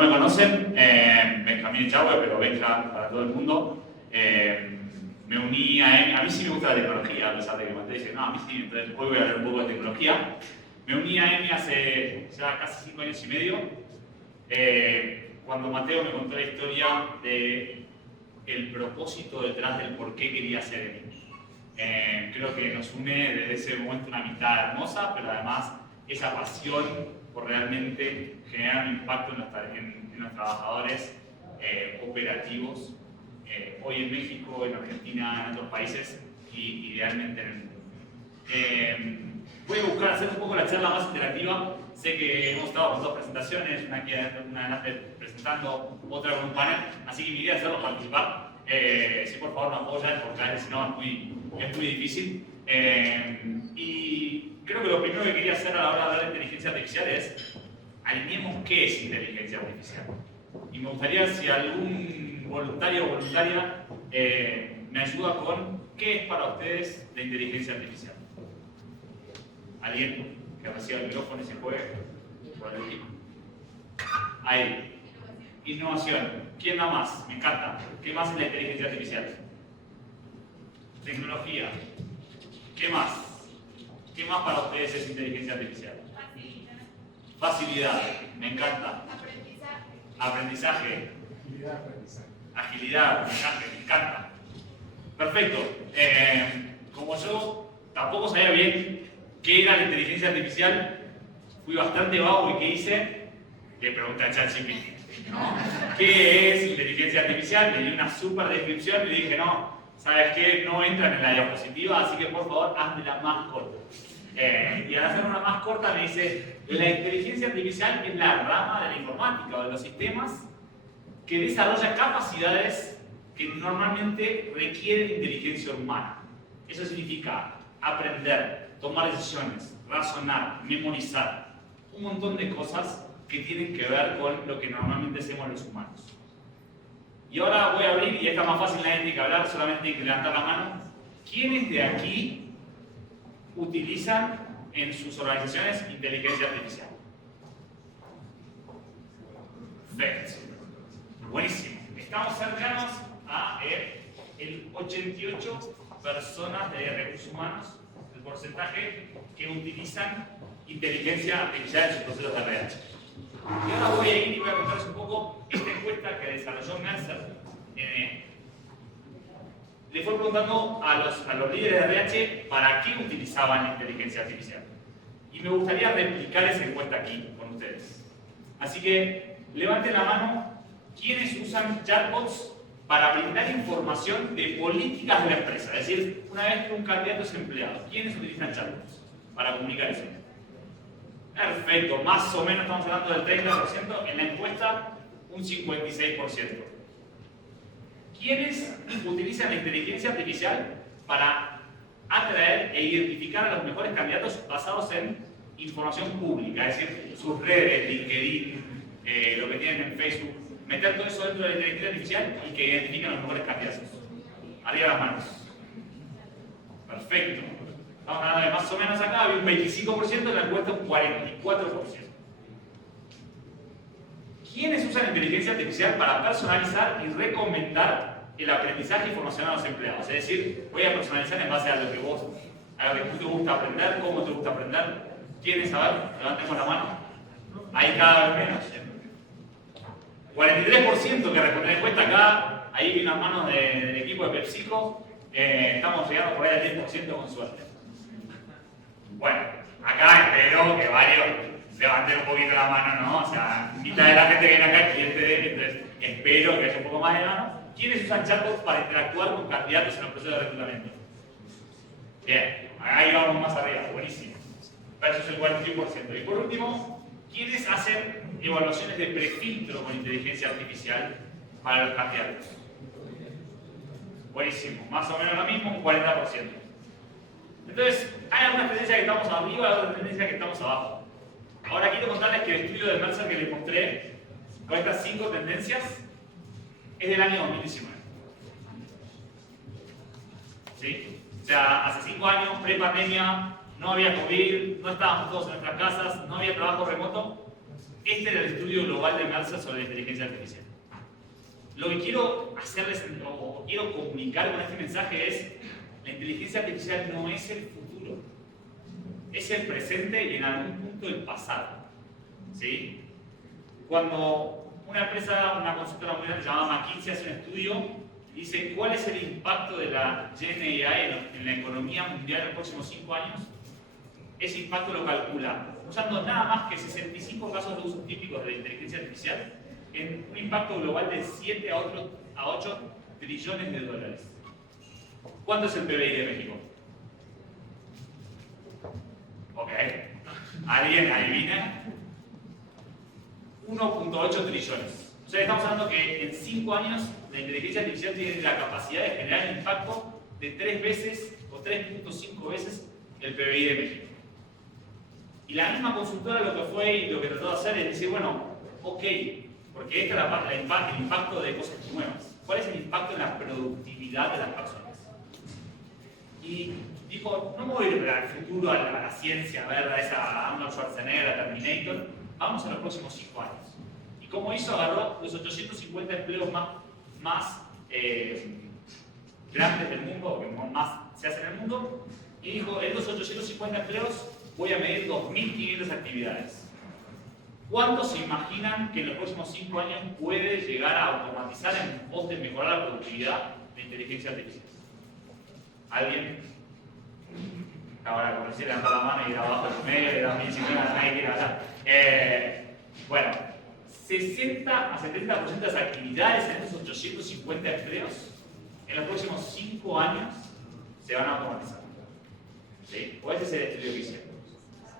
me conocen, Benjamín Echagüe, pero Benja para todo el mundo. Me uní a mí sí me gusta la tecnología, a pesar de que Mateo dice, no, a mí sí, entonces hoy voy a hablar un poco de tecnología. Me uní a EMI hace ya casi 5 años y medio, cuando Mateo me contó la historia de el propósito detrás del por qué quería hacer EMI. Creo que nos une desde ese momento una amistad hermosa, pero además esa pasión por realmente generar un impacto en los trabajadores operativos, hoy en México, en Argentina, en otros países y idealmente en el mundo. Voy a buscar hacer un poco la charla más interactiva. Sé que hemos estado con 2 presentaciones, una adelante presentando, otra con un panel, así que mi idea es hacerlos participar. Si por favor me apoyan, porque a veces si no es muy difícil. Y creo que lo primero que quería hacer a la hora de hablar de inteligencia artificial es alineemos qué es inteligencia artificial. Y me gustaría si algún voluntario o voluntaria me ayuda con qué es para ustedes la inteligencia artificial. ¿Alguien que reciba el micrófono y se juegue por el equipo? Ahí. Innovación. ¿Quién da más? Me encanta. ¿Qué más es la inteligencia artificial? Tecnología. ¿Qué más? ¿Qué más para ustedes es inteligencia artificial? Facilidad. Me encanta. Aprendizaje. Agilidad, aprendizaje. Me encanta. Perfecto. Como yo tampoco sabía bien qué era la inteligencia artificial, fui bastante vago y ¿qué hice? Le pregunté a ChatGPT, ¿no? ¿Qué es inteligencia artificial? Le di una súper descripción y le dije, no, ¿sabes qué? No entran en la diapositiva, así que por favor, hazmela más corta. Y al hacer una más corta me dice, la inteligencia artificial es la rama de la informática o de los sistemas que desarrolla capacidades que normalmente requieren inteligencia humana. Eso significa aprender, tomar decisiones, razonar, memorizar, un montón de cosas que tienen que ver con lo que normalmente hacemos los humanos. Y ahora voy a abrir, y está más fácil, nadie tiene que hablar, solamente hay que levantar la mano. ¿Quiénes de aquí utilizan en sus organizaciones inteligencia artificial? Perfecto. Buenísimo. Estamos cercanos a el 88 personas de recursos humanos, el porcentaje que utilizan inteligencia artificial en sus procesos de RH. Y ahora voy a ir y voy a contarles un poco esta encuesta que desarrolló Mercer. Le fue preguntando a los líderes de RH para qué utilizaban la inteligencia artificial. Y me gustaría replicar esa encuesta aquí con ustedes. Así que levanten la mano quienes usan chatbots para brindar información de políticas de la empresa. Es decir, una vez que un candidato es empleado, ¿quiénes utilizan chatbots para comunicar eso? Perfecto, más o menos estamos hablando del 30%, en la encuesta un 56%. ¿Quiénes utilizan la inteligencia artificial para atraer e identificar a los mejores candidatos basados en información pública? Es decir, sus redes, LinkedIn, lo que tienen en Facebook, meter todo eso dentro de la inteligencia artificial y que identifiquen a los mejores candidatos. Arriba las manos. Perfecto. Estamos hablando de más o menos acá, había un 25%, en la encuesta un 44%. ¿Quiénes usan inteligencia artificial para personalizar y recomendar el aprendizaje y formación a los empleados? Es decir, voy a personalizar en base a lo que vos, a lo que tú te gusta aprender, cómo te gusta aprender. ¿Quiénes? A ver, levantemos la mano. Ahí cada vez menos. 43% que respondió la encuesta acá, ahí vi unas manos del equipo de PepsiCo, estamos llegando por ahí al 10% con suerte. Bueno, acá espero que varios levanten un poquito la mano, ¿no? O sea, mitad de la gente que viene acá es cliente de él, entonces espero que haya un poco más de mano. ¿Quiénes usan chatbots para interactuar con candidatos en los procesos de reclutamiento? Bien, ahí vamos más arriba, buenísimo. Versus el 41%. Y por último, ¿quiénes hacen evaluaciones de prefiltro con inteligencia artificial para los candidatos? Buenísimo, más o menos lo mismo, un 40%. Entonces, hay algunas tendencias que estamos arriba y otras tendencias que estamos abajo. Ahora quiero contarles que el estudio de Mercer que les mostré, con estas 5 tendencias, es del año 2019. ¿Sí? O sea, hace 5 años, pre-pandemia, no había COVID, no estábamos todos en nuestras casas, no había trabajo remoto. Este era el estudio global de Mercer sobre la inteligencia artificial. Lo que quiero hacerles, o quiero comunicar con este mensaje es, la inteligencia artificial no es el futuro, es el presente y en algún punto el pasado. ¿Sí? Cuando una empresa, una consultora muy grande llamada McKinsey hace un estudio y dice cuál es el impacto de la Gen AI en la economía mundial en los próximos 5 años, ese impacto lo calcula usando nada más que 65 casos de uso típicos de la inteligencia artificial en un impacto global de 7 a 8 trillones de dólares. ¿Cuánto es el PBI de México? Ok. ¿Alguien adivina? 1.8 trillones. O sea, estamos hablando que en 5 años la inteligencia artificial tiene la capacidad de generar un impacto de 3 veces o 3.5 veces el PBI de México. Y la misma consultora lo que fue y lo que trató de hacer es decir, bueno, ok, porque esta es el impacto de cosas nuevas. ¿Cuál es el impacto en la productividad de las personas? Y dijo, no me voy a ir al futuro, a la ciencia, a ver a Arnold Schwarzenegger, a Terminator, vamos a los próximos 5 años. ¿Y cómo hizo? Agarró los 850 empleos más grandes del mundo, que más se hacen en el mundo, y dijo, en los 850 empleos voy a medir 2.500 actividades. ¿Cuántos se imaginan que en los próximos 5 años puede llegar a automatizar en pos de mejorar la productividad de inteligencia artificial? ¿Alguien? Ahora, como si levantó la mano y era abajo en medio, era 1.050, nadie quiere hablar. Bueno, 60 a 70% de las actividades en estos 850 empleos en los próximos 5 años se van a automatizar. ¿Sí? O ese es el estudio que hicieron.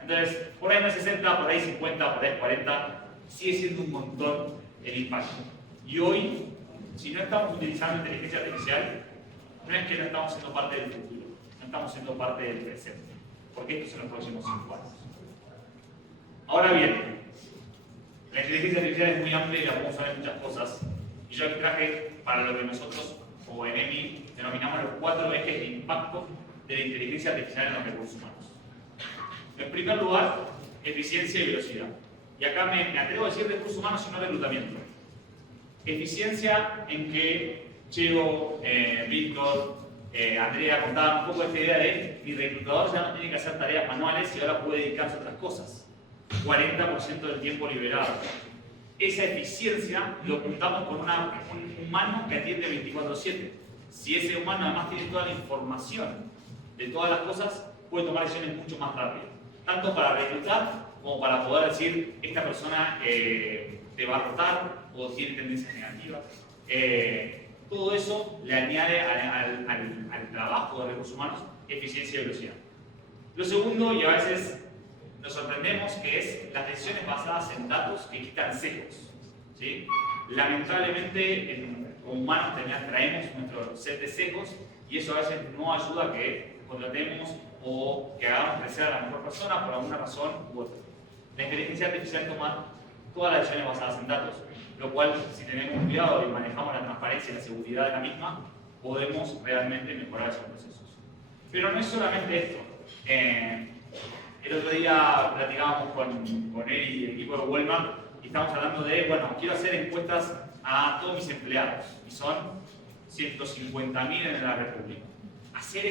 Entonces, por ahí no es 60, por ahí 50, por ahí 40, sigue siendo un montón el impacto. Y hoy, si no estamos utilizando inteligencia artificial, no es que no estamos siendo parte del futuro, no estamos siendo parte del presente, porque estos son los próximos 5 años. Ahora bien, la inteligencia artificial es muy amplia y la podemos usar en muchas cosas, y yo aquí traje para lo que nosotros, como ENEMI, denominamos los 4 ejes de impacto de la inteligencia artificial en los recursos humanos. En primer lugar, eficiencia y velocidad. Y acá me atrevo a decir recursos humanos y no reclutamiento. Eficiencia en que Chego, Víctor, Andrea contaban un poco esta idea de mi reclutador ya no tiene que hacer tareas manuales y ahora puede dedicarse a otras cosas. 40% del tiempo liberado. Esa eficiencia lo apuntamos con un humano que atiende 24/7. Si ese humano además tiene toda la información de todas las cosas, puede tomar decisiones mucho más rápido. Tanto para reclutar como para poder decir, esta persona te va a rotar o tiene tendencias negativas. Todo eso le añade al trabajo de recursos humanos eficiencia y velocidad. Lo segundo, y a veces nos sorprendemos, que es las decisiones basadas en datos que quitan sesgos. ¿Sí? Lamentablemente, como humanos traemos nuestro set de sesgos y eso a veces no ayuda a que contratemos o que hagamos crecer a la mejor persona por alguna razón u otra. La inteligencia artificial toma todas las decisiones basadas en datos, lo cual, si tenemos cuidado y manejamos la transparencia y la seguridad de la misma, podemos realmente mejorar esos procesos. Pero no es solamente esto. El otro día platicábamos con él y el equipo de Walmart y estamos hablando de, bueno, quiero hacer encuestas a todos mis empleados y son 150.000 en la República. Hacer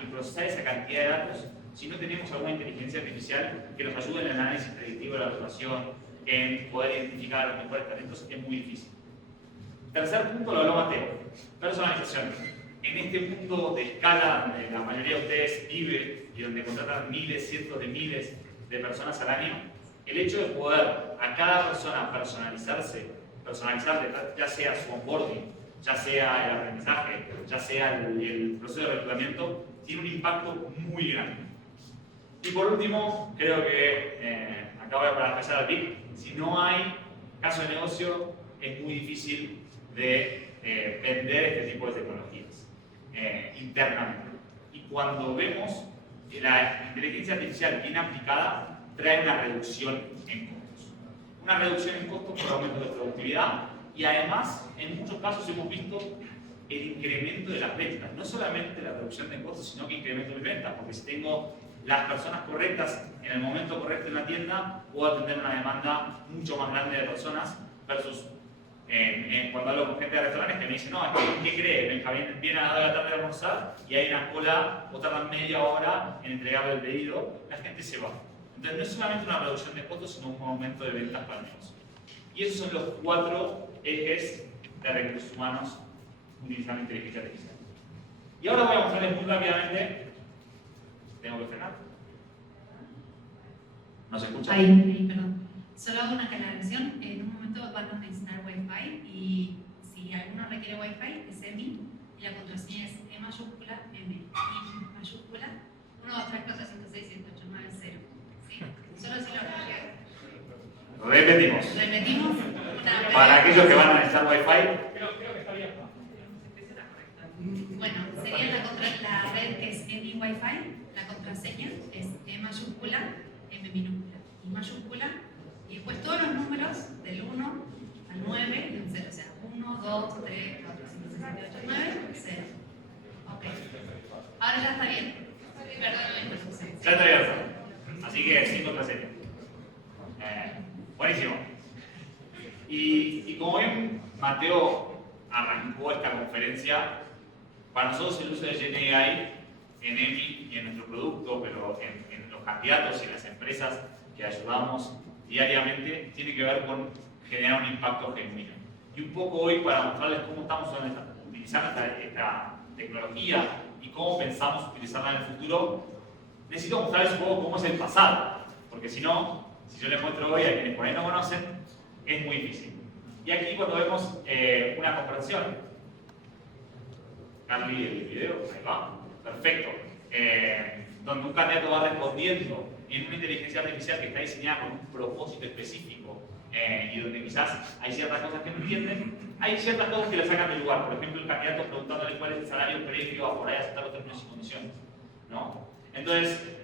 y procesar esa cantidad de datos, si no tenemos alguna inteligencia artificial que nos ayude en el análisis predictivo de la rotación, en poder identificar a los mejores talentos, es muy difícil. Tercer punto, lo habló Mateo, personalización. En este mundo de escala donde la mayoría de ustedes vive y donde contratan miles, cientos de miles de personas al año, el hecho de poder a cada persona personalizarle, ya sea su onboarding, ya sea el aprendizaje, ya sea el proceso de reclutamiento, tiene un impacto muy grande. Y por último, creo que, acá voy a parafrasear al PIC, si no hay caso de negocio, es muy difícil de vender este tipo de tecnologías internamente. Y cuando vemos que la inteligencia artificial bien aplicada trae una reducción en costos. Una reducción en costos por aumento de productividad y además, en muchos casos hemos visto el incremento de las ventas. No solamente la reducción de costos, sino que incremento de ventas, porque si tengo las personas correctas en el momento correcto en la tienda, puedo atender una demanda mucho más grande de personas versus cuando hablo con gente de restaurantes que me dicen, no, ¿qué cree? Benjamín viene a la tarde de almorzar y hay una cola o tardan media hora en entregarle el pedido, la gente se va. Entonces no es solamente una reducción de costos, sino un aumento de ventas para el negocio. Y esos son los 4 ejes de recursos humanos utilizando inteligencia artificial. Y ahora voy a mostrarles muy rápidamente. ¿Tengo que frenar? ¿No se escucha? Ahí, perdón. Solo hago una aclaración. En un momento van a necesitar Wi-Fi y si alguno requiere Wi-Fi es EMI y la contraseña es E mayúscula, M, I mayúscula, 1, 2, 3, 4, 5, 6, 7, 8, 9, 0. ¿Sí? Solo si lo Repetimos. repetimos. Para aquellos que van a necesitar Wi-Fi. Bueno, sería la red que es EMI Wi-Fi, la contraseña es E mayúscula, M minúscula, I mayúscula, y después todos los números del 1 al 9 y un 0, o sea, 1, 2, 3, 4, 5, 6, 7, 8, 9, 0. Ok. Ahora ya está bien. Perdón, Ya está abierto. Así que sin contraseña. Buenísimo. Y como ven, Mateo arrancó esta conferencia. Para nosotros el uso de GenAI en EMI y en nuestro producto, pero en los candidatos y en las empresas que ayudamos diariamente, tiene que ver con generar un impacto genuino. Y un poco hoy para mostrarles cómo estamos utilizando esta tecnología y cómo pensamos utilizarla en el futuro, necesito mostrarles un poco cómo es el pasado, porque si no, si yo les muestro hoy a quienes por ahí no conocen, es muy difícil. Y aquí cuando vemos una comparación, Carly, el video, ahí va, perfecto. Donde un candidato va respondiendo en una inteligencia artificial que está diseñada con un propósito específico y donde quizás hay ciertas cosas que no entienden, hay ciertas cosas que le sacan del lugar. Por ejemplo, el candidato preguntándole cuál es el salario previo a por ahí aceptar los términos y condiciones, ¿no? Entonces,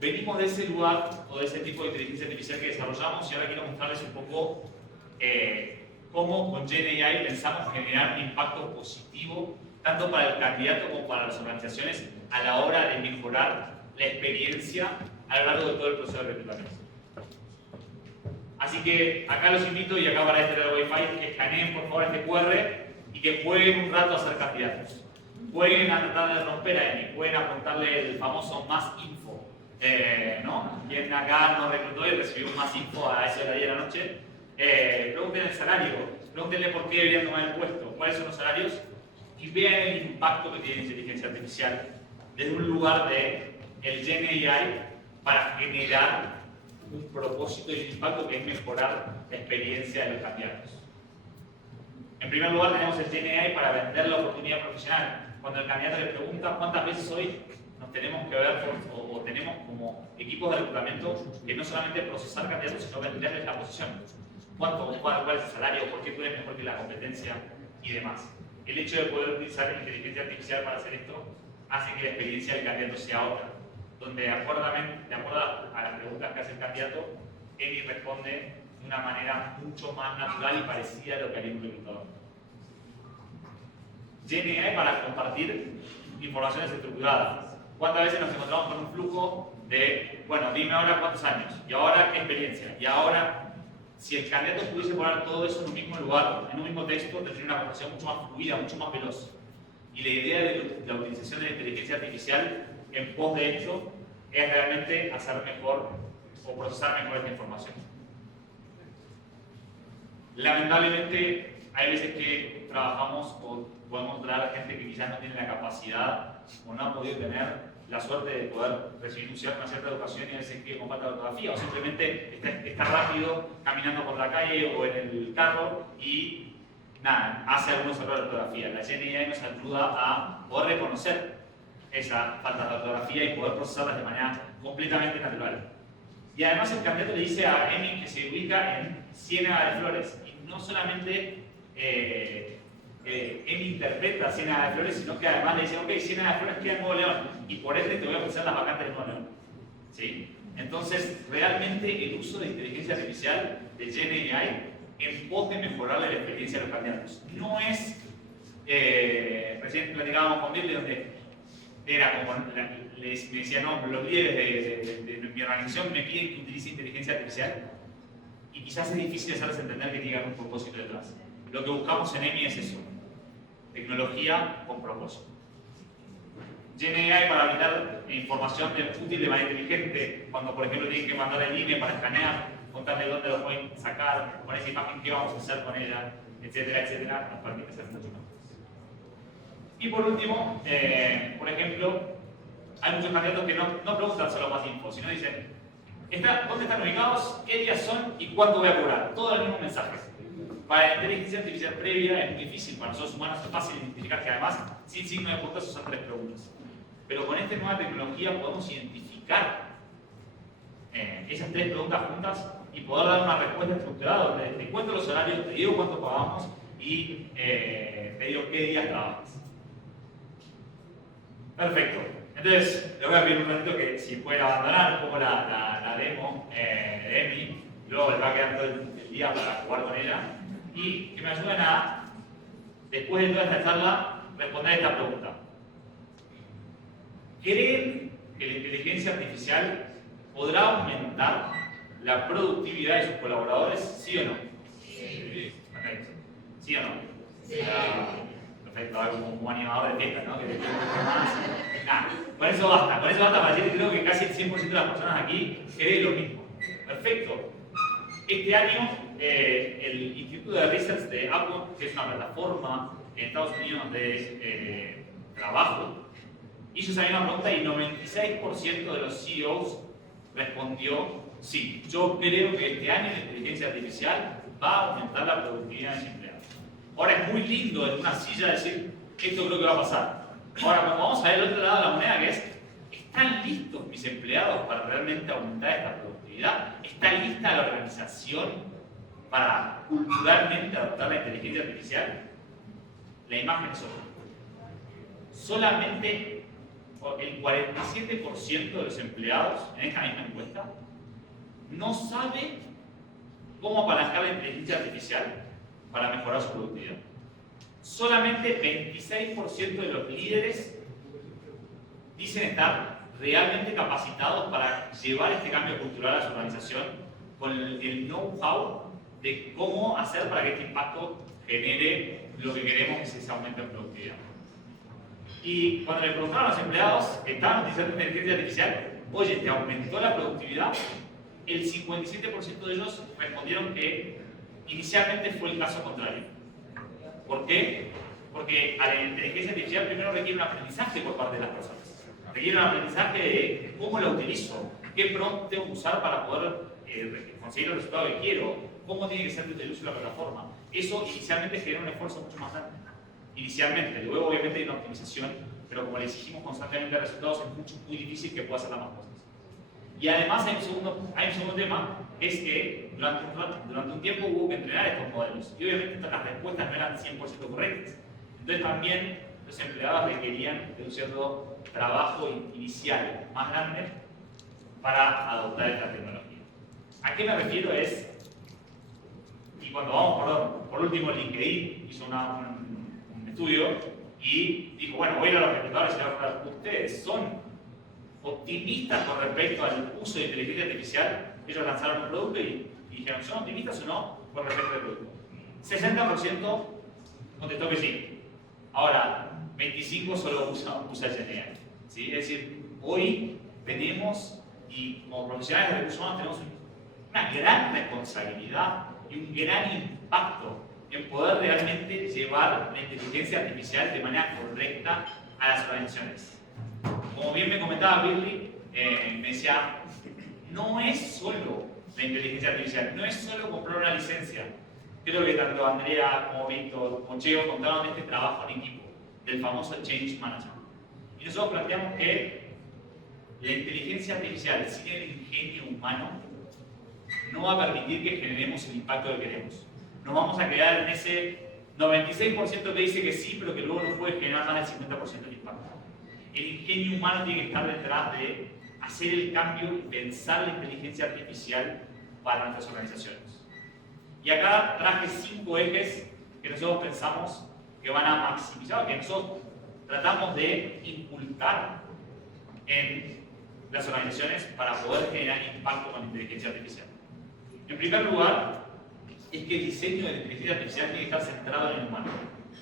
venimos de ese lugar o de ese tipo de inteligencia artificial que desarrollamos y ahora quiero mostrarles un poco cómo con GenAI pensamos generar un impacto positivo tanto para el candidato como para las organizaciones a la hora de mejorar la experiencia a lo largo de todo el proceso de reclutamiento. Así que acá los invito, y acá para este Wi-Fi, que escaneen por favor este QR y que jueguen un rato a ser candidatos. Jueguen a tratar de romper a EMI, pueden apuntarle el famoso más info, ¿no? Quien acá nos reclutó y recibió más info a eso de las 10 de la noche. Pregúntenle el salario, pregúntenle por qué deberían tomar el puesto, cuáles son los salarios, y vean el impacto que tiene la inteligencia artificial desde un lugar de el GenAI para generar un propósito y un impacto que es mejorar la experiencia de los candidatos. En primer lugar tenemos el GenAI para vender la oportunidad profesional. Cuando el candidato le pregunta cuántas veces hoy nos tenemos que ver o tenemos como equipos de reclutamiento que no solamente procesar candidatos sino venderles la posición. ¿Cuál es el salario? ¿Por qué tú eres mejor que la competencia? Y demás. El hecho de poder utilizar inteligencia artificial para hacer esto hace que la experiencia del candidato sea otra, donde de acuerdo a las preguntas que hace el candidato, EMI responde de una manera mucho más natural y parecida a lo que haría un reclutador. GenAI para compartir informaciones estructuradas. ¿Cuántas veces nos encontramos con un flujo de, bueno, dime ahora cuántos años, y ahora qué experiencia, y ahora... Si el candidato pudiese poner todo eso en un mismo lugar, en un mismo texto, tendría una conversación mucho más fluida, mucho más veloz. Y la idea de la utilización de la inteligencia artificial en pos de esto es realmente hacer mejor o procesar mejor esta información. Lamentablemente, hay veces que trabajamos o podemos traer a gente que quizás no tiene la capacidad o no ha podido tener la suerte de poder recibir una cierta educación y a veces que con falta de ortografía o simplemente está rápido caminando por la calle o en el carro y nada, hace algunos errores de ortografía. La GenAI nos ayuda a poder reconocer esa falta de ortografía y poder procesarlas de manera completamente natural. Y además el candidato le dice a EMI que se ubica en Ciénaga de Flores y no solamente EMI interpreta Ciénaga de Flores, sino que además le dice, ok, Ciénaga de Flores queda en Nuevo León y por ende te voy a ofrecer las vacantes de Nuevo León. ¿Sí? Entonces, realmente el uso de inteligencia artificial de GenAI en pos de mejorar la experiencia de los candidatos. No es, recién platicábamos con Birle, donde era como, me decía, no, los líderes de mi organización me piden que utilice inteligencia artificial y quizás es difícil hacerles entender que tiene un propósito detrás. Lo que buscamos en EMI es eso, tecnología con propósito. GenAI para brindar información útil de manera inteligente, cuando por ejemplo tienen que mandar el email para escanear, contarle dónde lo pueden sacar, con esa imagen qué vamos a hacer con ella, etcétera, etcétera, nos permite ser mucho mejor. Y por último, por ejemplo, hay muchos candidatos que no preguntan solo más info, sino dicen, ¿dónde están ubicados? ¿Qué días son? ¿Y cuánto voy a cobrar? Todo el mismo mensaje. Para la inteligencia artificial previa es muy difícil, para nosotros humanos es fácil identificar que además, sin signo de puntos, son 3 preguntas. Pero con esta nueva tecnología podemos identificar esas 3 preguntas juntas y poder dar una respuesta estructurada donde te cuento los horarios, te digo cuánto pagamos y te digo qué días trabajas. Perfecto. Entonces, le voy a pedir un ratito que si puede abandonar un poco la demo de EMI, luego les va a quedar todo el día para jugar con ella y que me ayuden a, después de toda esta charla, responder esta pregunta. ¿Creen que la inteligencia artificial podrá aumentar la productividad de sus colaboradores? ¿Sí o no? Sí. Perfecto. ¿Sí o no? Sí. Perfecto, algo como un animador de fiesta, ¿no? Con eso basta para decir que creo que casi el 100% de las personas aquí creen lo mismo. Perfecto. Este año, el Instituto de Research de Upwork, que es una plataforma en Estados Unidos de trabajo, hizo esa misma pregunta y 96% de los CEOs respondió sí. Yo creo que este año la inteligencia artificial va a aumentar la productividad de los empleados. Ahora es muy lindo en una silla decir, esto creo que va a pasar. Ahora, cuando vamos a ver el otro lado de la moneda, que es, ¿están listos mis empleados para realmente aumentar esta productividad? ¿Está lista la organización para culturalmente adoptar la inteligencia artificial? La imagen es otra. Solamente el 47% de los empleados en esta misma encuesta no sabe cómo apalancar la inteligencia artificial para mejorar su productividad. Solamente 26% de los líderes dicen estar realmente capacitados para llevar este cambio cultural a su organización con el know-how de cómo hacer para que este impacto genere lo que queremos, que es ese aumento de productividad. Y cuando le preguntaron a los empleados que estaban utilizando inteligencia artificial, oye, ¿te aumentó la productividad? El 57% de ellos respondieron que inicialmente fue el caso contrario. ¿Por qué? Porque a la inteligencia artificial primero requiere un aprendizaje por parte de las personas. Requiere un aprendizaje de cómo la utilizo, qué prompt tengo que usar para poder conseguir el resultado que quiero, cómo tiene que ser el uso de la plataforma. Eso inicialmente genera un esfuerzo mucho más grande. Inicialmente, luego obviamente hay una optimización, pero como le exigimos constantemente resultados, es muy difícil que pueda hacer las más cosas. Y además hay un segundo tema, es que durante un tiempo hubo que entrenar estos modelos, y obviamente las respuestas no eran 100% correctas. Entonces también los empleados requerían de un cierto trabajo inicial más grande para adoptar esta tecnología. ¿A qué me refiero? Y cuando vamos, por último, LinkedIn hizo un estudio y dijo, bueno, voy a ir a los reclutadores y le voy a preguntar, ¿ustedes son optimistas con respecto al uso de inteligencia artificial? Ellos lanzaron un producto y dijeron, ¿son optimistas o no con respecto al producto? 60% contestó que sí. Ahora, 25% solo usa GenAI. ¿Sí? Es decir, hoy tenemos, y como profesionales de recursos humanos tenemos una gran responsabilidad y un gran impacto en poder realmente llevar la inteligencia artificial de manera correcta a las organizaciones. Como bien me comentaba Birly, me decía, no es solo la inteligencia artificial, no es solo comprar una licencia. Creo que tanto Andrea como Víctor, como Cheo contaron de este trabajo en equipo, del famoso Change Management. Y nosotros planteamos que la inteligencia artificial sin el ingenio humano no va a permitir que generemos el impacto que queremos. Nos vamos a quedar en ese 96% que dice que sí, pero que luego no puede generar más del 50% del impacto. El ingenio humano tiene que estar detrás de hacer el cambio y pensar la inteligencia artificial para nuestras organizaciones. Y acá traje 5 ejes que nosotros pensamos que van a maximizar, que nosotros tratamos de inculcar en las organizaciones para poder generar impacto con la inteligencia artificial. En primer lugar, es que el diseño de la inteligencia artificial tiene que estar centrado en el humano.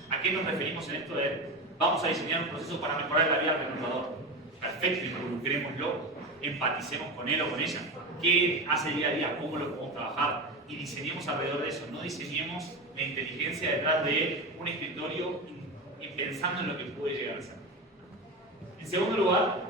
¿A qué nos referimos en esto de vamos a diseñar un proceso para mejorar la vida del reclutador? Perfecto, involucrémoslo, empaticemos con él o con ella. ¿Qué hace día a día? ¿Cómo lo podemos trabajar? Y diseñemos alrededor de eso. No diseñemos la inteligencia detrás de un escritorio y pensando en lo que puede llegar a ser. En segundo lugar,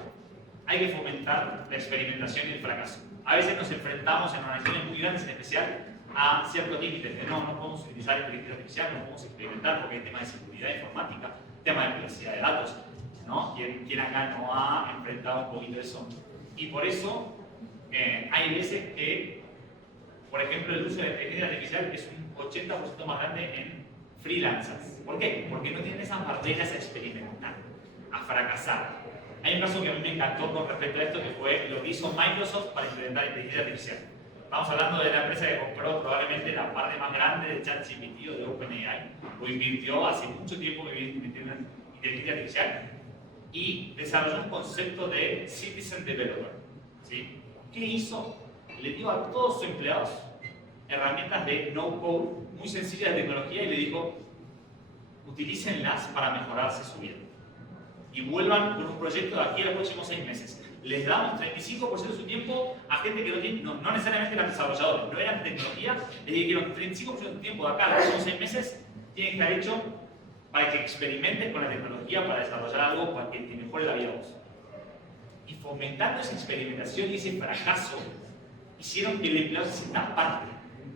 hay que fomentar la experimentación y el fracaso. A veces nos enfrentamos en organizaciones muy grandes, en especial, a ciertos límites de no podemos utilizar inteligencia artificial, no podemos experimentar porque hay temas de seguridad informática, tema de privacidad de datos, ¿no? ¿Quién acá no ha enfrentado un poquito eso? Y por eso hay veces que, por ejemplo, el uso de la inteligencia artificial es un 80% más grande en freelancers. ¿Por qué? Porque no tienen esas barreras a experimentar, a fracasar. Hay un caso que a mí me encantó con respecto a esto, que fue lo que hizo Microsoft para implementar inteligencia artificial. Estamos hablando de la empresa que compró probablemente la parte más grande de ChatGPT o de OpenAI, o invirtió hace mucho tiempo que viene invirtiendo en inteligencia artificial, y desarrolló un concepto de Citizen Developer. ¿Sí? ¿Qué hizo? Le dio a todos sus empleados herramientas de no-code muy sencillas de tecnología y le dijo, utilícenlas para mejorarse su vida. Y vuelvan con un proyecto de aquí a los próximos 6 meses. Les damos 35% de su tiempo a gente que no necesariamente eran desarrolladores, no eran tecnología, les dijeron 35% de tu tiempo de acá a los próximos 6 meses tiene que estar hecho para que experimentes con la tecnología para desarrollar algo para que te mejore la vida a vos. Y fomentando esa experimentación y ese fracaso, hicieron que el empleado se sienta parte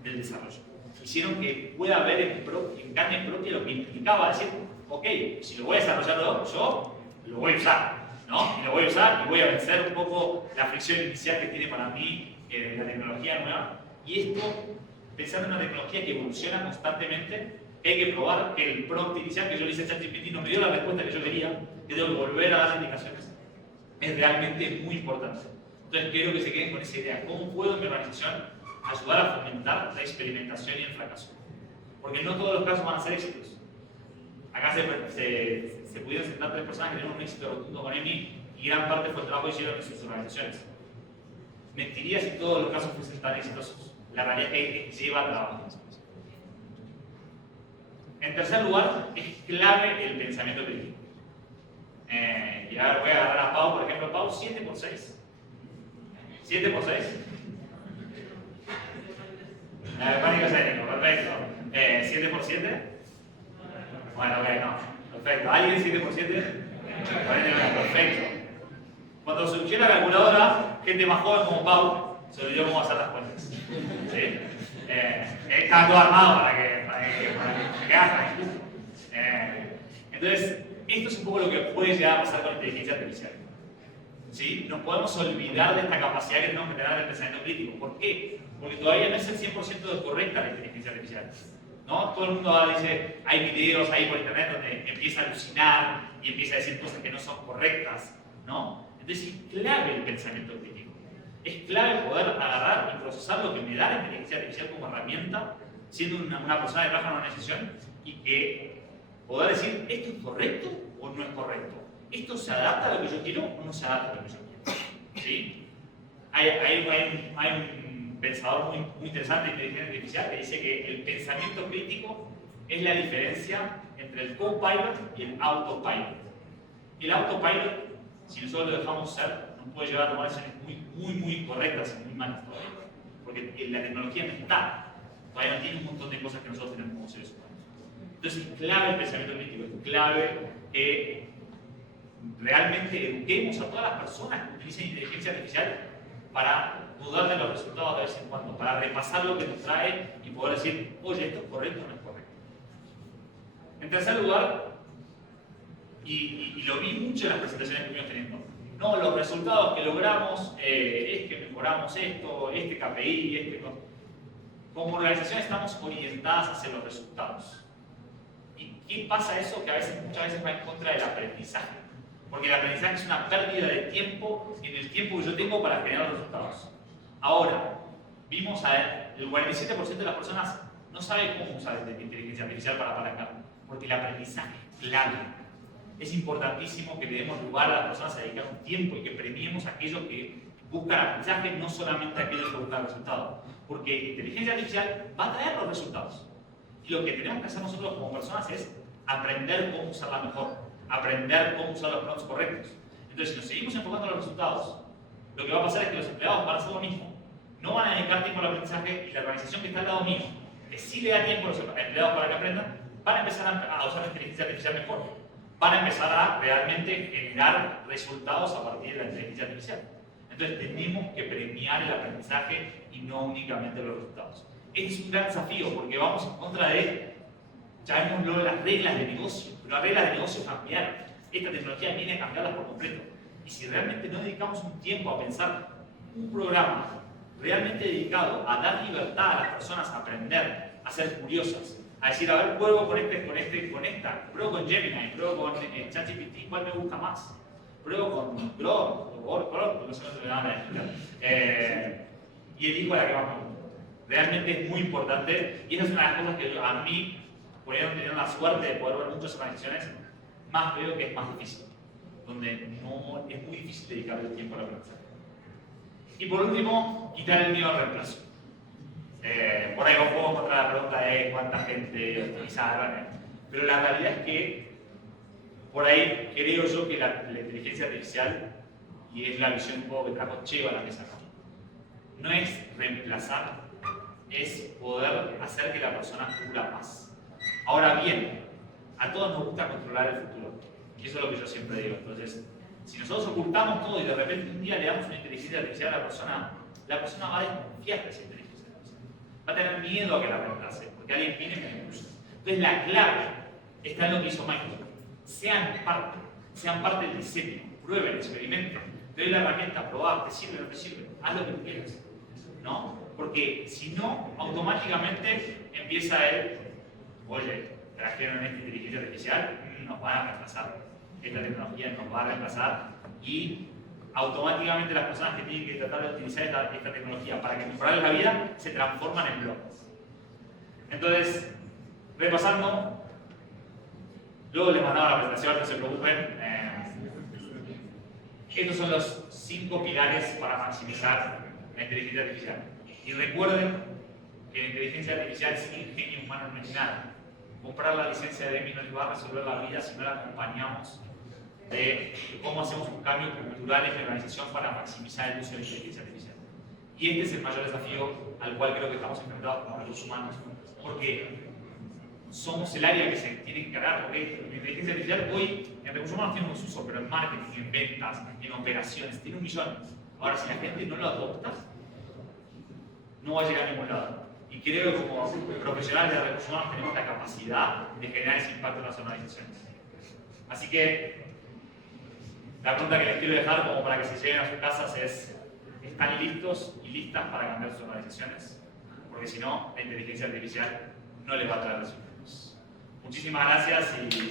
del desarrollo. Hicieron que pueda ver en carne propia lo que implicaba decir, ok, si lo voy a desarrollar yo lo voy a usar, ¿no? Y lo voy a usar y voy a vencer un poco la fricción inicial que tiene para mí la tecnología nueva. Y esto, pensando en una tecnología que evoluciona constantemente, hay que probar que el prompt inicial que yo le hice a ChatGPT no me dio la respuesta que yo quería, que tengo que volver a dar indicaciones. Es realmente muy importante. Entonces quiero que se queden con esa idea. ¿Cómo puedo en mi organización ayudar a fomentar la experimentación y el fracaso? Porque no todos los casos van a ser éxitos. Acá se pudieron sentar 3 personas que tenían un éxito rotundo con EMI y gran parte fue el trabajo que hicieron en sus organizaciones. Mentiría si todos los casos fuesen tan exitosos. La realidad es que lleva trabajo. En tercer lugar, es clave el pensamiento crítico. Y ahora voy a agarrar a Pau, por ejemplo. Pau, 7 por 6. 7 por 6. Pánico escénico, perfecto. 7 por 7. Bueno, ok, no. Perfecto. ¿Alguien 7 por 7? Perfecto. Cuando surgió la calculadora, gente más joven como Pau se olvidó cómo hacer las cuentas. ¿Sí? Estaba todo armado para que hagan. Entonces, esto es un poco lo que puede llegar a pasar con la inteligencia artificial. ¿Sí? Nos podemos olvidar de esta capacidad que tenemos que tener del pensamiento crítico. ¿Por qué? Porque todavía no es el 100% correcta la inteligencia artificial. ¿No? Todo el mundo ahora dice, hay videos ahí por internet donde empieza a alucinar y empieza a decir cosas que no son correctas, ¿no? Entonces es clave el pensamiento crítico. Es clave poder agarrar y procesar lo que me da la inteligencia artificial como herramienta, siendo una persona que trabaja en una organización, y que poder decir, ¿esto es correcto o no es correcto? ¿Esto se adapta a lo que yo quiero o no se adapta a lo que yo quiero? ¿Sí? Hay un pensador muy interesante de inteligencia artificial que dice que el pensamiento crítico es la diferencia entre el copilot y el autopilot. El autopilot, si nosotros lo dejamos ser, nos puede llevar a tomar decisiones muy correctas y muy malas todavía. Porque la tecnología no está. Todavía no tiene un montón de cosas que nosotros tenemos como seres humanos. Entonces es clave el pensamiento crítico, es clave que realmente eduquemos a todas las personas que utilicen inteligencia artificial para dudar de los resultados de vez en cuando, para repasar lo que nos trae y poder decir, oye, ¿esto es correcto o no es correcto? En tercer lugar, y lo vi mucho en las presentaciones que fuimos teniendo, no, los resultados que logramos es que mejoramos esto, este KPI, como organización estamos orientadas hacia los resultados. ¿Y qué pasa eso? Que muchas veces va en contra del aprendizaje. Porque el aprendizaje es una pérdida de tiempo en el tiempo que yo tengo para generar los resultados. Ahora, vimos a el 47% de las personas no sabe cómo usar la inteligencia artificial para apalancar. Porque el aprendizaje es clave. es importantísimo que le demos lugar a las personas a dedicar un tiempo y que premiemos a aquellos que buscan aprendizaje, no solamente a aquellos que buscan resultados. Porque inteligencia artificial va a traer los resultados. Y lo que tenemos que hacer nosotros como personas es aprender cómo usarla mejor, aprender cómo usar los prompts correctos. Entonces, si nos seguimos enfocando en los resultados, lo que va a pasar es que los empleados van a hacer lo mismo. No van a dedicar tiempo al aprendizaje y la organización que está al lado mío, que sí le da tiempo a los empleados para que aprendan, van a empezar a usar la inteligencia artificial mejor. Van a empezar a realmente generar resultados a partir de la inteligencia artificial. Entonces tenemos que premiar el aprendizaje y no únicamente los resultados. Este es un gran desafío porque vamos en contra de, llamémoslo, las reglas de negocio. Pero las reglas de negocio cambiaron. Esta tecnología viene a cambiarlas por completo. Y si realmente no dedicamos un tiempo a pensar un programa realmente dedicado a dar libertad a las personas a aprender, a ser curiosas, a decir, a ver, pruebo con esta, pruebo con Gemini, pruebo con ChatGPT, ¿cuál me gusta más? Pruebo con Grok, no sé cómo se llama y elijo la que más me gusta. Realmente es muy importante y esa es una de las cosas que a mí, pudieron tener la suerte de poder ver muchas organizaciones, más veo que es más difícil, donde no, es muy difícil dedicarle el tiempo al aprendizaje. Y por último, quitar el miedo al reemplazo. Por ahí un poco contra la pregunta de cuánta gente utiliza, pero la realidad es que por ahí creo yo que la inteligencia artificial, y es la visión un poco que trajo Cheva a la mesa, no es reemplazar, es poder hacer que la persona cubra más. Ahora bien, a todos nos gusta controlar el futuro, y eso es lo que yo siempre digo. Entonces, si nosotros ocultamos todo y de repente un día le damos una inteligencia artificial a la persona va a desconfiar de esa inteligencia artificial. Va a tener miedo a que la reemplace, porque alguien viene y me impulsa. Entonces la clave está en lo que hizo Microsoft. Sean parte del diseño, prueben, experimenten. Te doy la herramienta, probar, te sirve o no te sirve, haz lo que tú quieras. ¿No? Porque si no, automáticamente empieza el, oye, trajeron esta inteligencia artificial, nos van a reemplazar. Esta tecnología nos va a reemplazar y automáticamente las personas que tienen que tratar de utilizar esta tecnología para que mejorarles la vida se transforman en bloques. Entonces, repasando, luego les mandaba la presentación, no se preocupen. Estos son los 5 pilares para maximizar la inteligencia artificial. Y recuerden que la inteligencia artificial sin ingenio humano no es nada. Comprar la licencia de DEMI no les va a resolver la vida si no la acompañamos de cómo hacemos un cambio cultural en la organización para maximizar el uso de la inteligencia artificial. Y este es el mayor desafío al cual creo que estamos enfrentados como recursos humanos, porque somos el área que se tiene que encargar, porque la inteligencia artificial hoy en recursos humanos tiene un uso, pero en marketing, en ventas, en operaciones, tiene 1 millón. Ahora, si la gente no lo adopta, no va a llegar a ningún lado. Y creo que como profesionales de recursos humanos tenemos la capacidad de generar ese impacto en las organizaciones. Así que la pregunta que les quiero dejar como para que se lleguen a sus casas es: ¿están listos y listas para cambiar sus organizaciones? Porque si no, la inteligencia artificial no les va a traer resultados. Muchísimas gracias y